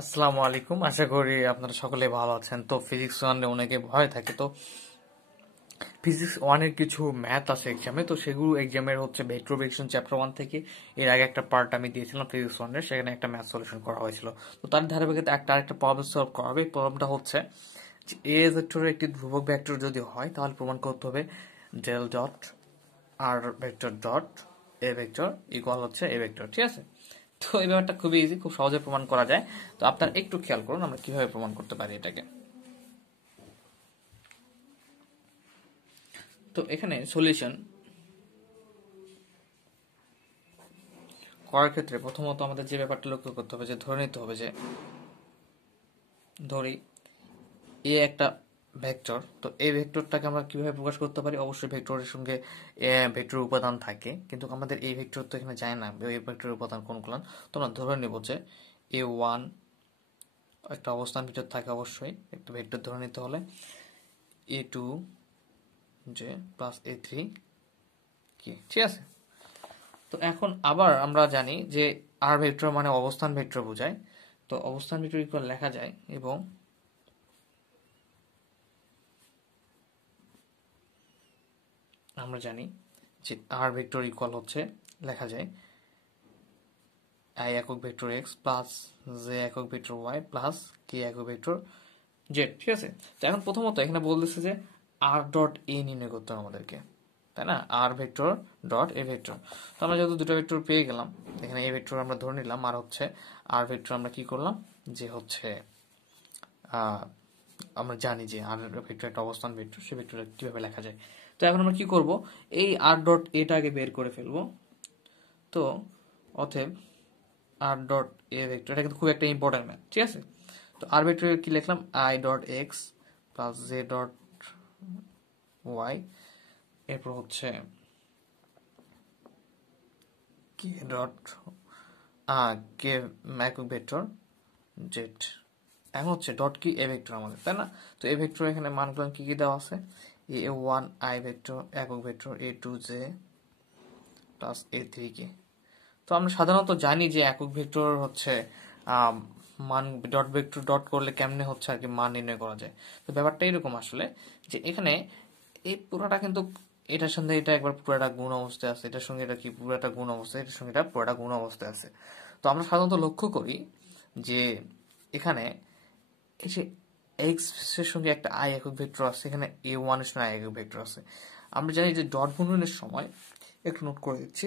আসসালামু আলাইকুম, আশা করি আপনারা সকলে ভালো আছেন। তো ফিজিক্স ওয়ানে অনেকে ভয় থাকে। তো ফিজিক্স ওয়ানের কিছু ম্যাথ আছে এক্সামে, তো সেগুলো এক্সামের হচ্ছে ভেক্টর প্রেডিকশন চ্যাপ্টার 1 থেকে। এর আগে একটা পার্ট আমি দিয়েছিলাম ফিজিক্স ওয়ানের, সেখানে একটা ম্যাথ সলিউশন করা হয়েছিল। তো তার ধারাবাহিকতা আরেকটা প্রবলেম সলভ করা হবে। প্রবলেমটা হচ্ছে যে এ ভেক্টরের একটি ধ্রুবক ভেক্টর যদি হয়, তাহলে প্রমাণ করতে হবে del dot R vector dot A vector equal হচ্ছে এ ভেক্টর। ঠিক আছে? তো এই ব্যাপারটা খুবই ইজি, খুব সহজে প্রমাণ করা যায়। তো আপনারা একটু খেয়াল করুন আমরা কিভাবে প্রমাণ করতে পারি এটাকে। তো এখানে সলিউশন করার ক্ষেত্রে প্রথমত আমাদের যে ব্যাপারটা লক্ষ্য করতে হবে, যে ধরে নিতে হবে যে ধরি এ একটা ভেক্টর। তো এই ভেক্টরটাকে আমরা কিভাবে প্রকাশ করতে পারি? অবশ্যই ভেক্টরের সঙ্গে ভেক্টর উপাদান থাকে, কিন্তু আমাদের এই ভেক্টর তো এখানে যায় না। এই ভেক্টরের উপাদান কোনগুলো? তো আমরা ধরে নেব যে A1 একটা অবস্থান ভেক্টর থাকে, অবশ্যই একটা ভেক্টর ধরে নিতে হলে A2 যে প্লাস A3 কি, ঠিক আছে? তো এখন আবার আমরা জানি যে আর ভেক্টর মানে অবস্থান ভেক্টর বোঝায়। তো অবস্থান ভেক্টর ইকুয়াল লেখা যায়, এবং আমরা জানি যে আর ভেক্টর ইকুয়াল হচ্ছে লেখা যায় আই একক ভেক্টর এক্স প্লাস জে একক ভেক্টর ওয়াই প্লাস কে একক ভেক্টর জেড। ঠিক আছে? তো এখন প্রথমত এখানে বলতেছে যে আর ডট এ নির্ণয় করতে হবে আমাদেরকে, তাই না? আর ভেক্টর ডট এ ভেক্টর। তো আমরা যেহেতু দুটো ভেক্টর পেয়ে গেলাম, এখানে এ ভেক্টর আমরা ধরে নিলাম, আর হচ্ছে আর ভেক্টর আমরা কি করলাম যে হচ্ছে আমরা জানি যে আর ভেক্টর একটা অবস্থান ভেক্টর, সেই ভেক্টরটা কিভাবে লেখা যায়। তো এখন আমরা কি করব, এই আর ডট এটাকে বের করে ফেলবো। তো অতএব আর ডট এ ভেক্টর, এটা কিন্তু খুব একটা ইম্পর্টেন্ট ম্যাথ। ঠিক আছে? তো আর ভেক্টর কি লিখলাম, I dot X plus J dot Y, এরপর হচ্ছে কে ডট কে একক ভেক্টর জেড। এখন হচ্ছে ডট কি এ ভেক্টর আমাদের, তাই না? তো এ ভেক্টর এখানে মানগুলো কি কি দেওয়া আছে? A1 আই ভেক্টর একক vector A2 J plus A3 কে। তো আমরা সাধারণত জানি যে একক ভেক্টর হচ্ছে মান ডট ভেক্টর ডট করলে কেমনে হচ্ছে আর কি মান নির্ণয় করা যায়। তো ব্যাপারটা এরকম আসলে, যে এখানে এই পুরোটা কিন্তু এটার সঙ্গে এটা একবার পুরোটা গুণ অবস্থায় আছে, এটার সঙ্গে এটা কি পুরোটা গুণ অবস্থায়, এটার সঙ্গে এটা পুরোটা গুণ অবস্থায় আছে। তো আমরা সাধারণত লক্ষ্য করি যে এখানে এই যে এক্স এর সঙ্গে একটা আই একক ভেক্টর আছে, এখানে A1 এর সঙ্গে আই একক ভেক্টর আছে। আমরা জানি যে ডট গুণনের সময় একটু নোট করে দিচ্ছি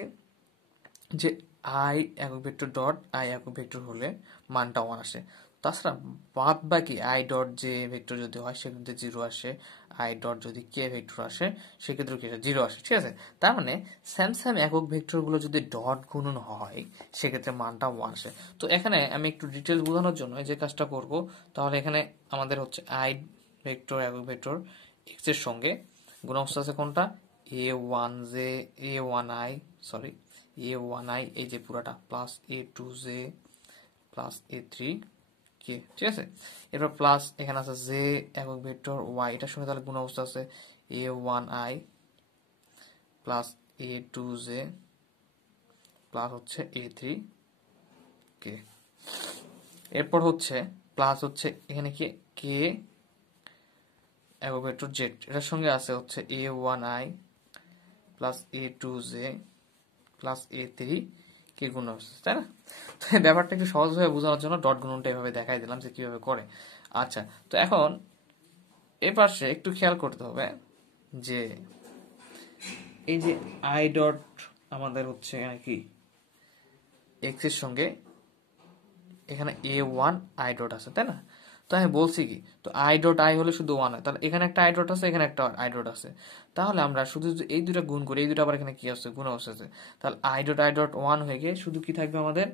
যে আই একক ভেক্টর ডট আই একক ভেক্টর হলে মানটা 1 আসে। তাছাড়া বাদ বাকি আই ডট যে ভেক্টর যদি হয় সেক্ষেত্রে 0 আসে, আই ডট যদি কে ভেক্টর আসে সেক্ষেত্রে কি 0 আসে। ঠিক আছে? তার মানে স্যাম একক ভেক্টর গুলো যদি ডট গুণন হয় সেক্ষেত্রে মানটা 1 আসে। তো এখানে আমি একটু ডিটেলস বোঝানোর জন্য যে কাজটা করব, তাহলে এখানে আমাদের হচ্ছে আই ভেক্টর একক ভেক্টর এক্স এর সঙ্গে গুণ অবস্থা আছে কোনটা, A1 J A1 I sorry A1 I, এই যে পুরাটা plus A2 J plus A3 কে। ঠিক আছে? এরপর প্লাস এখানে আছে জে একক ভেক্টর ওয়াই, এটার সঙ্গে তাহলে গুণ অবস্থা আছে A1 I plus A2 J plus হচ্ছে A3 কে। এরপর হচ্ছে প্লাস হচ্ছে এখানে কি কে একক ভেক্টর জেড, এটার সঙ্গে আছে হচ্ছে A1 I plus A2 J plus A3 কে গুণ হচ্ছে, তাই না? তো এই ব্যাপারটা একটু সহজভাবে বোঝানোর জন্য ডট গুণনটা এভাবে দেখাই দিলাম যে কিভাবে করে। আচ্ছা, তো এখন এ পাশে একটু খেয়াল করতে হবে যে এই যে আই ডট আমাদের হচ্ছে এখানে কি এক্স এর সঙ্গে এখানে A1 আই ডট আছে, তাই না? তো আমি বলছি কি, তো আই ডট আই হলে শুধু 1 হয়, তাহলে এখানে একটা আই ডট আছে, এখানে একটা আই ডট আছে। তাহলে আমরা শুধু যদি এই দুটা গুণ করি, এই দুটো আবার এখানে কি আসছে, গুণ আসছে, তাহলে আই ডট 1 হয়ে গিয়ে শুধু কি থাকবে আমাদের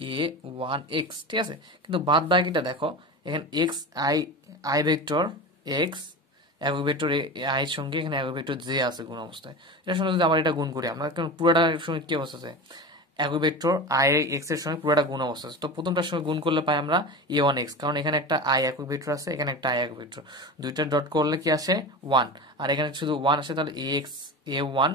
A1x। ঠিক আছে? কিন্তু বাদ বাকিটা দেখো, এখানে এক্স আই ভেক্টর এক্স একক ভেক্টর আই এর সঙ্গে এখানে একক ভেক্টর জে আছে গুণ অবস্থায়। এটার সঙ্গে যদি আবার এটা গুণ করি আমরা, কারণ পুরোটার সঙ্গে কি অবস্থা আছে, একক ভেক্টর আই এক্স এর সঙ্গে পুরোটা গুণ অবস্থা আছে। তো প্রথমটার সঙ্গে গুণ করলে পাই আমরা A1x, কারণ এখানে একটা আই একক ভেক্টর আছে, এখানে একটা আই একক ভেক্টর, দুইটা ডট করলে কি আসে 1, আর এখানে শুধু 1 আসে, তাহলে A1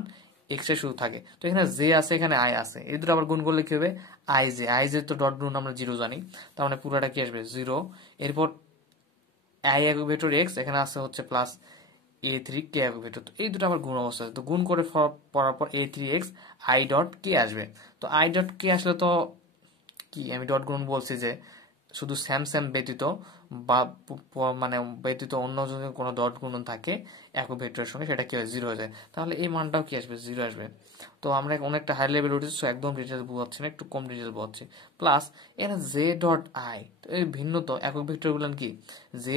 এক্স এর শুধু থাকে। তো এখানে জে আছে, এখানে আই আছে, এই দুটো আবার গুণ করলে কি হবে, আই জে তো ডট গুণ আমরা 0 জানি, তার মানে পুরোটা কি আসবে 0। এরপর আই একক ভেক্টর এক্স, এখানে আছে হচ্ছে প্লাস a3 কে একক ভেক্টর, তো এই দুটো আবার গুণ অবস্থা আছে। তো গুণ করে পড়ার পর a3x আই ডট কে আসবে। তো আই ডট কে আসলে তো কি আমি ডট গুণ বলছি যে শুধু স্যাম ব্যতীত বা মানে ব্যতীত অন্য যদি কোনো ডট গুণন থাকে একক ভেক্টরের সঙ্গে, সেটা কি হয় 0 হয়ে যায়। তাহলে এই মানটাও কি আসবে 0 আসবে। তো আমরা অনেকটা হাই লেভেল উঠেছি, সো একদম ডিটেলস বোঝাচ্ছি না, একটু কম ডিটেলস বোঝাচ্ছি। প্লাস এখানে জে ডট আই, তো এই ভিন্ন তো একক ভেক্টর গুলো কি, জে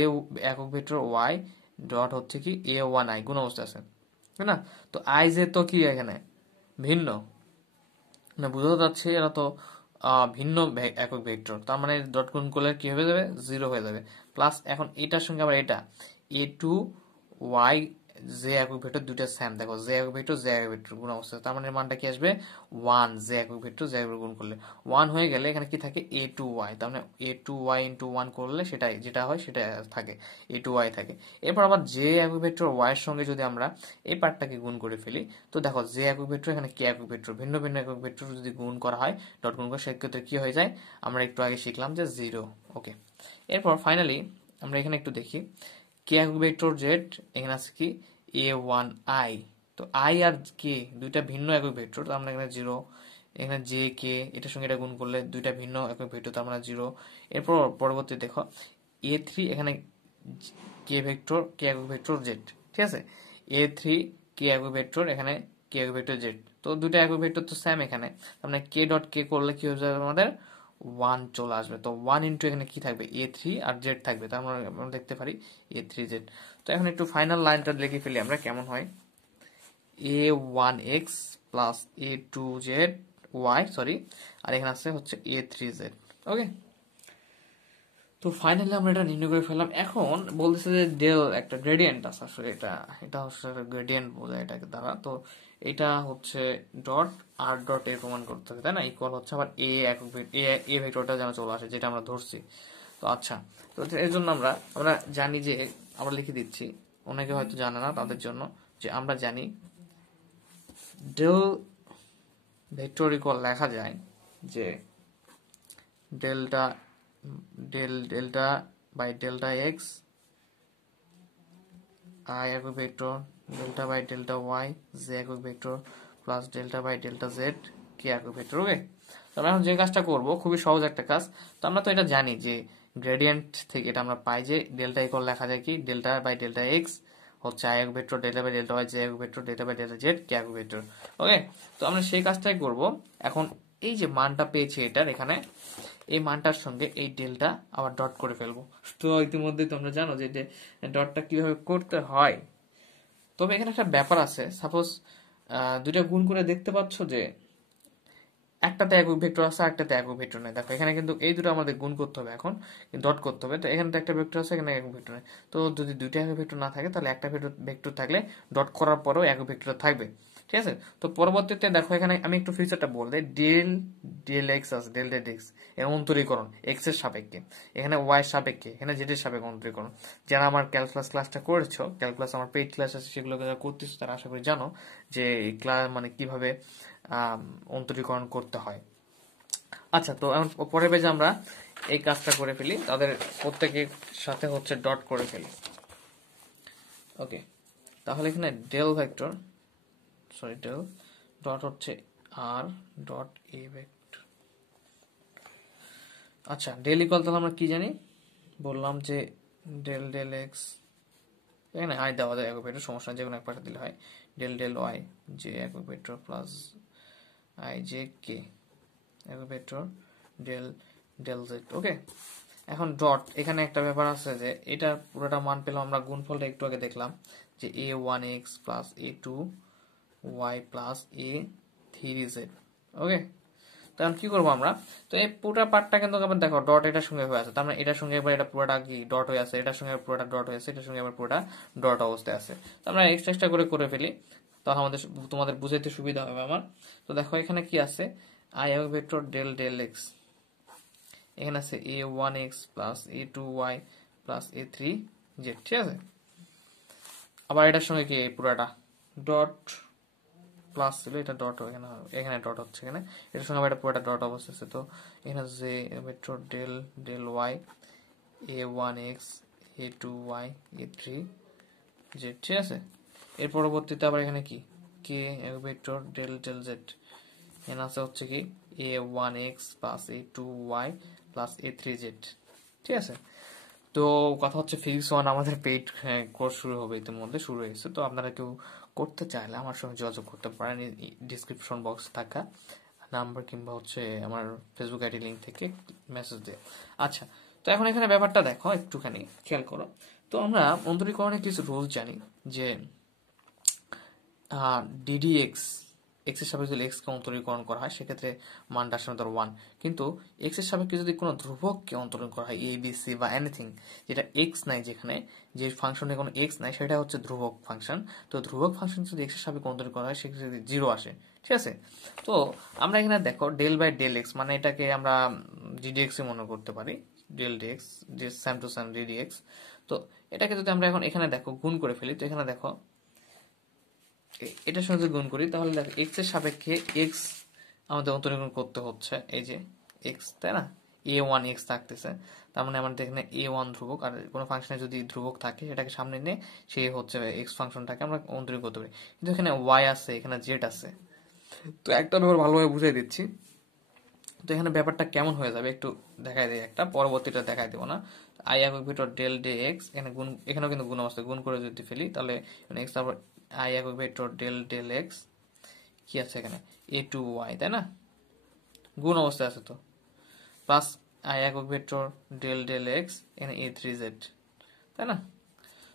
একক ভেক্টর ওয়াই ডট হচ্ছে কি a1i গুণ অবস্থা আছে, তাই না? তো আই জে তো কি এখানে ভিন্ন, না বোঝা যাচ্ছে এরা তো ভিন্ন একক ভেক্টর, তার মানে ডট গুণ করলে কি হয়ে যাবে 0 হয়ে যাবে। প্লাস এখন এটার সঙ্গে আবার এটা a2y জে একক ভেক্টর দুইটা সেম, দেখো জে একক ভেক্টর জে একক ভেক্টর গুণ অবস্থা, তার মানে মানটা কি আসবে 1, জে একক ভেক্টর জে একক গুণ করলে 1 হয়ে গেলে এখানে কি থাকে a2y, তার মানে a2y ইনটু 1 করলে সেটাই যেটা হয় সেটা থাকে a2y থাকে। এরপর আবার জে একক ভেক্টর y এর সঙ্গে যদি আমরা এই পার্টটাকে গুণ করে ফেলি, তো দেখো জে একক ভেক্টর এখানে কে একক ভেক্টর, ভিন্ন ভিন্ন একক ভেক্টর যদি গুণ করা হয় ডট গুণ করে, সেক্ষেত্রে কি হয়ে যায় আমরা একটু আগে শিখলাম যে 0। ওকে, এরপর ফাইনালি আমরা এখানে একটু দেখি কে একক ভেক্টর জেড, এখানে আছে কি a1i, তো আই আর কে দুইটা ভিন্ন একক ভেক্টর, তো আমরা এখানে 0, এখানে জে কে এটার সঙ্গে এটা গুণ করলে দুইটা ভিন্ন একক ভেক্টর, তো আমরা 0। এরপর পরবর্তী দেখো a3 এখানে কে ভেক্টর কে একক ভেক্টর জেড, ঠিক আছে, a3 কে একক ভেক্টর, এখানে কে একক ভেক্টর জেড, তো দুইটা একক ভেক্টর তো সেম এখানে, তার মানে কে ডট কে করলে কি হয়ে যাবে আমাদের 1 চলে আসবে। তো 1 ইন্টু এখানে কি থাকবে a3 আর জেড থাকবে, তার মানে আমরা দেখতে পারি a3z। তো এখন একটু ফাইনাল লাইনটা লিখে ফেলি আমরা, কেমন হয় a1x plus a2z y, sorry, আর এখানে আছে হচ্ছে a3z। ওকে, তো ফাইনালি আমরা এটা নির্ণয় করে ফেললাম। এখন বলতেছে যে ডেল একটা গ্রেডিয়েন্ট আছে, আসলে এটা হচ্ছে গ্রেডিয়েন্ট বোঝায় এটাকে দ্বারা। তো এটা হচ্ছে ডট আর ডট এর প্রমাণ করতে হবে, তাই না? ইকুয়াল হচ্ছে আবার এ একক এ ভেক্টরটা যেন চলে আসে, যেটা আমরা ধরছি। তো আচ্ছা, তো এর জন্য আমরা জানি যে, আমরা লিখে দিচ্ছি, অনেকে হয়তো জানে না তাদের জন্য, যে আমরা জানি ডেল ভেক্টর ইকুয়াল লেখা যায় যে delta by delta X I একক vector, delta by delta Y J একক vector, plus delta by delta Z K একক ভেক্টর। ওকে, তো আমরা এখন যে কাজটা করব খুবই সহজ একটা কাজ। তো আমরা তো এটা জানি যে গ্রেডিয়েন্ট থেকে এটা আমরা পাই যে ডেল্টা ইকুয়াল লেখা যায় কি ডেল্টা বাই ডেল্টা এক্স হচ্ছে আই একক vector, delta by delta Y J একক vector, delta by delta Z K একক ভেক্টর। ওকে, তো আমরা সেই কাজটাই করব এখন। এই যে মানটা পেয়েছি এটার, এখানে এই মানটার সঙ্গে এই ডেলটা আবার ডট করে ফেলবো। তো ইতিমধ্যে তোমরা জানো যে ডটটা কিভাবে করতে হয়। তবে এখানে একটা ব্যাপার আছে, সাপোজ দুইটা গুণ করে দেখতে পাচ্ছ যে একটাতে একক ভেক্টর আছে, একটাতে একক ভেক্টর নেই। দেখো এখানে কিন্তু এই দুটো আমাদের গুণ করতে হবে, এখন ডট করতে হবে। তো এখানে তো একটা ভেক্টর আছে, এখানে একক ভেক্টর নেই। তো যদি দুইটা একক ভেক্টর না থাকে, তাহলে একটা ভেক্টর থাকলে ডট করার পরেও একক ভেক্টর থাকবে, ঠিক আছে? তো পরবর্তীতে দেখো এখানে আমি একটু ফিচারটা বলতে, ডেল এক্স আছে, ডেল ডেল এক্স এর অন্তরীকরণ এক্স এর সাপেক্ষে, এখানে ওয়াই এর সাপেক্ষে, এখানে জেড এর সাপেক্ষে অন্তরীকরণ। যারা আমার ক্যালকুলাস ক্লাসটা করেছো, ক্যালকুলাস আমার পেইড ক্লাস আছে, সেগুলো যারা করতেছো তারা আশা করি জানো যে ক্লাস মানে কিভাবে অন্তরীকরণ করতে হয়। আচ্ছা, তো এখন পরের পেজে আমরা এই কাজটা করে ফেলি, তাদের প্রত্যেকের সাথে হচ্ছে ডট করে ফেলি। ওকে, তাহলে এখানে ডেল ভেক্টর ডেল ডট হচ্ছে আর ডট এ ভেক্টর। আচ্ছা, ডেল ইকুয়াল তাহলে আমরা কি জানি, বললাম যে ডেল ডেল এক্স, এখানে আই দেওয়া যায় একক ভেক্টর, সমস্যা যে কোনো এক পাশে দিলে হয়, ডেল ডেল ওয়াই জে একক vector plus I J K একক ভেক্টর ডেল ডেল জেড। ওকে, এখন ডট, এখানে একটা ব্যাপার আছে যে এটা পুরোটা মান পেলাম আমরা, গুণফলটা একটু আগে দেখলাম যে a1x plus a2y plus a3z। ওকে, তখন কি করবো আমরা, তো এই পুরোটা পার্টটা কিন্তু আবার দেখো ডট এটার সঙ্গে হয়ে আছে, তার মানে এটার সঙ্গে এবার এটা পুরোটা কি ডট হয়ে আছে, এটার সঙ্গে পুরোটা ডট হয়ে আছে, এটার সঙ্গে আবার পুরোটা ডট অবস্থায় আছে। তো আমরা এক্সট্রা করে ফেলি, তখন তোমাদের বুঝাইতে সুবিধা হবে আমার। তো দেখো এখানে কি আছে, আই একক ভেক্টর ডেল ডেল এক্স, এখানে আছে a1x plus a2y plus a3z, ঠিক আছে? আবার এটার সঙ্গে কি পুরাটা ডট, প্লাস ছিল, এটা ডট এখানে ডট হচ্ছে, এখানে এটার সঙ্গে এটা পুরোটা ডট অবস্থা আছে। তো এখানে যে vector del del Y a1x a2y a3z, ঠিক আছে। এর পরবর্তীতে আবার এখানে কি কে ভেক্টর ডেল ডেল জেড, এখানে আছে হচ্ছে কি a1x plus a2y plus a3z, ঠিক আছে। তো কথা হচ্ছে ফিজিক্স 1 আমাদের পেইড কোর্স শুরু হবে, ইতিমধ্যে শুরু হয়েছে। তো আপনারা কেউ করতে চাইলে আমার সঙ্গে যোগাযোগ করতে পারেন ডিসক্রিপশন বক্স থাকা নাম্বার কিংবা হচ্ছে আমার ফেসবুক আইডি লিঙ্ক থেকে মেসেজ দিয়ে। আচ্ছা, তো এখন এখানে ব্যাপারটা দেখো, একটুখানি খেয়াল করো। তো আমরা অন্তরীকরণের কিছু রুল জানি যে ডিডিএক্স এক্স এর সাপেক্ষে যদি এক্স কে অন্তরীকরণ করা হয় সেক্ষেত্রে মানটা আসলে ধর 1, কিন্তু এক্স এর সাপেক্ষে যদি কোনো ধ্রুবককে অন্তরীকরণ করা হয় এ বি সি বা এনিথিং যেটা এক্স নাই, যেখানে যে ফাংশনে কোনো এক্স নাই সেটা হচ্ছে ধ্রুবক ফাংশন। তো ধ্রুবক ফাংশন যদি এক্স এর সাপেক্ষে অন্তরীকরণ করা হয় সেক্ষেত্রে যদি 0 আসে, ঠিক আছে। তো আমরা এখানে দেখো ডেল বাই ডেল এক্স মানে এটাকে আমরা ডিডিএক্স এ মনে করতে পারি, ডেল ডিএক্স যে সেম টু সেম ডিডিএক্স। তো এটাকে যদি আমরা এখন এখানে দেখো গুণ করে ফেলি, তো এখানে দেখো এটার সঙ্গে গুণ করি, তাহলে দেখো এক্স এর সাপেক্ষে এক্স আমাদের অন্তরীকরণ করতে হচ্ছে, এই যে এক্স, তাই না, a1x থাকতেছে। তার মানে আমাদের এখানে a1 ধ্রুবক, আর কোনো ফাংশনে যদি ধ্রুবক থাকে সেটাকে সামনে নিয়ে সেই হচ্ছে এক্স ফাংশনটাকে আমরা অন্তরীকরণ করতে পারি। কিন্তু এখানে y আছে, এখানে z আছে। তো একটা ব্যাপার ভালোভাবে বুঝাই দিচ্ছি। তো এখানে ব্যাপারটা কেমন হয়ে যাবে একটু দেখাই দিই, একটা পরবর্তীটা দেখাই দেবো না। আই একক ভেক্টর ডেল ডে এক্স, এখানে গুণ, এখানেও কিন্তু গুণ অবস্থায় গুণ করে যদি ফেলি তাহলে এক্স, তারপর আই একক ভেক্টর ডেল ডেল এক্স কি আছে এখানে a2y, তাই না, গুণ অবস্থায় আছে। তো প্লাস আই একক ভেক্টর ডেল ডেল এক্স এখানে a3z, তাই না।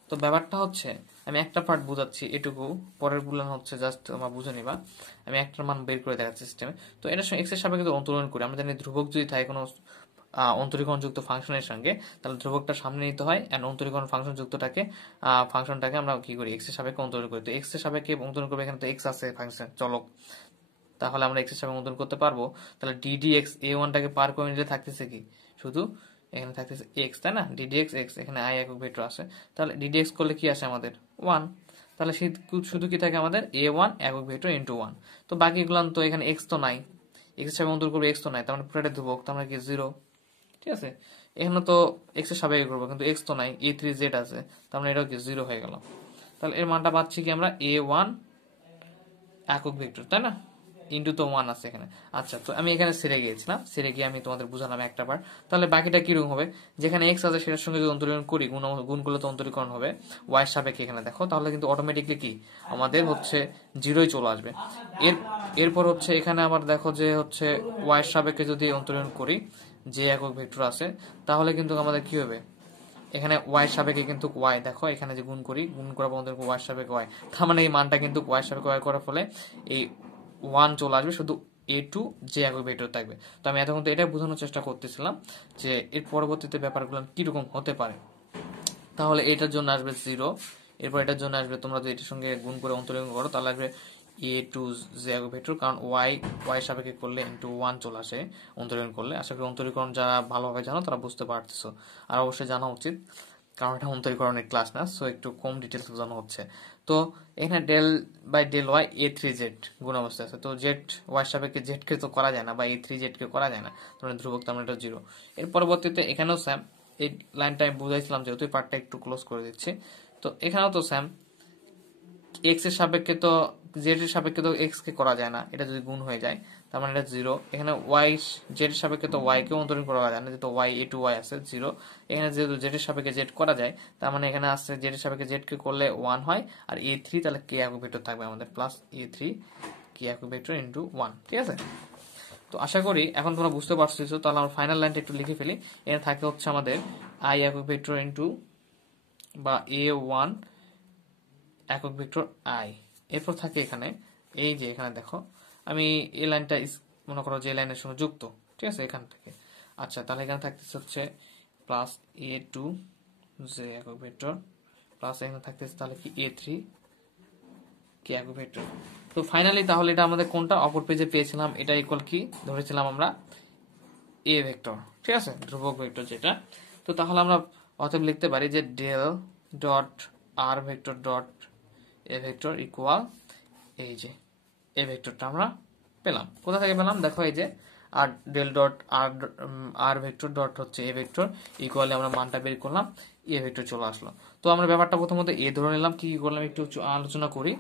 তো ব্যাপারটা হচ্ছে আমি একটা পার্ট বুঝাচ্ছি এটুকু, পরের গুলো হচ্ছে জাস্ট তোমরা বুঝে নিবা। আমি একটা মান বের করে দেখাচ্ছি সিস্টেমে। তো এটার সঙ্গে এক্স এর সাপেক্ষে অন্তরণ করি, আমরা জানি ধ্রুবক যদি থাকে কোনো অন্তরীকরণযুক্ত ফাংশনের সঙ্গে, তাহলে ধ্রুবকটা সামনে নিতে হয়, এন্ড অন্তরীকরণ ফাংশনটাকে আমরা কি করি এক্স এর সাপেক্ষে অন্তরণ করি। তো এক্স এর সাপেক্ষে অন্তরণ করবে, এখানে তো এক্স আছে ফাংশন চলক, তাহলে আমরা এক্স এর সাপেক্ষে অন্তরণ করতে পারবো। তাহলে ডিডিএক্স a1 টাকে পার করে নিলে থাকতেছে কি শুধু এখানে থাকতেছে এক্স, তাই না, ডিডিএক্স এক্স, এখানে আই একক ভেক্টর আছে। তাহলে ডিডিএক্স করলে কি আসে আমাদের 1, তাহলে শুধু কি থাকে আমাদের a1 একক ভেক্টর ইনটু 1। তো বাকিগুলো তো এখানে এক্স তো নাই, এক্স এর সাপেক্ষে অন্তরণ করবে, এক্স তো নাই, তার মানে পুরোটা ধ্রুবক, তার মানে কি 0, ঠিক আছে। এখানে তো এক্স এর সাপেক্ষে করবো কিন্তু এক্স তো নাই, a3z আছে, তার মানে এটাও কি 0 হয়ে গেল। তাহলে এর মানটা পাচ্ছি কি আমরা a1 একক ভেক্টর, তাই না, ইন্টু তো 1 আছে এখানে। আচ্ছা, তো আমি এখানে সেরে গিয়েছিলাম, সেরে গিয়ে আমি তোমাদের বুঝালাম একটা বার। তাহলে বাকিটা কিরকম হবে, যেখানে এক্স আছে সেটার সঙ্গে যদি অন্তরীকরণ করি, গুণ করলে তো অন্তরীকরণ হবে ওয়াই এর সাপেক্ষে, এখানে দেখো, তাহলে কিন্তু অটোমেটিকলি কি আমাদের হচ্ছে 0ই চলে আসবে। এরপর হচ্ছে এখানে আবার দেখো যে হচ্ছে ওয়াই এর সাপেক্ষে যদি অন্তরীকরণ করি যে একক ভেক্টর আছে, তাহলে কিন্তু আমাদের কি হবে, এখানে ওয়াই এর সাপেক্ষে কিন্তু ওয়াই, দেখো এখানে যে গুণ করি, গুণ করার পর ওয়াই এর সাপেক্ষে ওয়াই, তার মানে এই মানটা কিন্তু ওয়াই এর সাপেক্ষে ওয়াই করার ফলে এই 1 চলে আসবে, শুধু a2 যে একক ভেক্টর থাকবে। তো আমি এতক্ষণ তো এটা বোঝানোর চেষ্টা করতেছিলাম যে এর পরবর্তীতে ব্যাপারগুলো কিরকম হতে পারে। তাহলে এটার জন্য আসবে 0, এরপর এটার জন্য আসবে, তোমরা যদি এটার সঙ্গে গুণ করে অন্তরীকরণ করো তাহলে আসবে a2 যে একক ভেক্টর, কারণ ওয়াই সাপেক্ষে করলে ইনটু 1 চলে আসে অন্তরীকরণ করলে। আশা করি অন্তরীকরণ যারা ভালোভাবে জানো তারা বুঝতে পারতেছো, আর অবশ্যই জানা উচিত কারণ এটা অন্তরীকরণের ক্লাস না, সো একটু কম ডিটেলস বোঝানো হচ্ছে। তো এখানে del by del Y a3z গুণ অবস্থায় আছে। তো জেড ওয়াই সাপেক্ষে জেড কে তো করা যায় না, বা a3z কে করা যায় না, তাহলে ধ্রুবক, তার মানে এটা 0। এর পরবর্তীতে এখানেও স্যাম, এই লাইনটা আমি বুঝাইছিলাম যেহেতু পার্টটা একটু ক্লোজ করে দিচ্ছি। তো এখানেও তো স্যাম, এক্স এর সাপেক্ষে তো জেড এর সাপেক্ষে তো এক্স কে করা যায় না, এটা যদি গুণ হয়ে যায় তার মানে এটা 0। এখানে ওয়াই জেড এর সাপেক্ষে তো ওয়াই কে অন্তরীণ করা যায় না, যেহেতু ওয়াই a2y আছে 0। এখানে যেহেতু জেড এর সাপেক্ষে জেড করা যায়, তার মানে এখানে আসছে জেড এর সাপেক্ষে জেড কে করলে 1 হয়, আর a3 তাহলে কে একক ভেক্টর থাকবে আমাদের, প্লাস a3 কে একক ভেক্টর ইনটু 1, ঠিক আছে। তো আশা করি এখন তোমরা বুঝতে পারছো। তাহলে আমরা ফাইনাল লাইনটা একটু লিখে ফেলি। এখানে থাকে হচ্ছে আমাদের আই একক ভেক্টর ইনটু বা a1 একক ভেক্টর আই, এরপর থাকে এখানে এই যে এখানে দেখো আমি এই লাইনটা মনে করো যে লাইনের সঙ্গে যুক্ত, ঠিক আছে, এখান থেকে। আচ্ছা, তাহলে এখানে থাকতেছে হচ্ছে প্লাস a2 যে একক ভেক্টর, প্লাস এখানে থাকতেছে তাহলে কি a3 কি একক ভেক্টর। তো ফাইনালি তাহলে এটা আমাদের কোনটা অপর পেজে পেয়েছিলাম, এটা ইকুয়াল কি ধরেছিলাম আমরা এ ভেক্টর, ঠিক আছে, ধ্রুবক ভেক্টর যেটা। তো তাহলে আমরা অতএব লিখতে পারি যে del dot R vector dot A vector equal এই যে এই ভেক্টরটা আমরা পেলাম। কোথা থেকে পেলাম দেখো, এই যে আর del dot R vector dot হচ্ছে এ ভেক্টর ইকুয়ালি আমরা মানটা বের করলাম, এ ভেক্টর চলে আসলো। তো আমরা ব্যাপারটা প্রথমত এ ধরে নিলাম, কি কি করলাম একটু আলোচনা করি।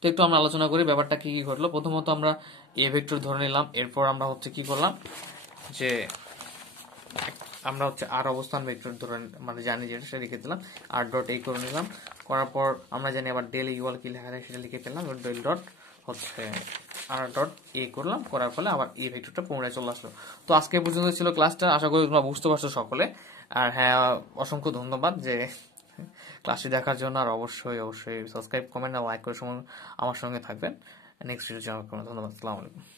তো একটু আমরা আলোচনা করি ব্যাপারটা কি কি ঘটলো। প্রথমত আমরা এ ভেক্টর ধরে নিলাম, এরপর আমরা হচ্ছে কি করলাম যে আমরা হচ্ছে আর অবস্থান ভেক্টর ধরে মানে জানি যেটা সেটা লিখে দিলাম, আর ডট এই করে নিলাম। করার পর আমরা জানি আবার ডেল ইকুয়াল কি লেখা যায় সেটা লিখে ফেললাম, ডেল ডট হচ্ছে আর ডট এ করলাম, করার ফলে আবার এই ভেক্টরটা পুনরায় চলে আসলো। তো আজকে পর্যন্ত ছিল ক্লাসটা, আশা করি তোমরা বুঝতে পারছো সকলে। আর হ্যাঁ, অসংখ্য ধন্যবাদ যে ক্লাসটি দেখার জন্য। আর অবশ্যই অবশ্যই সাবস্ক্রাইব, কমেন্ট আর লাইক করে আমার সঙ্গে থাকবেন। নেক্সট ভিডিও জানার জন্য ধন্যবাদ। আসসালামু আলাইকুম।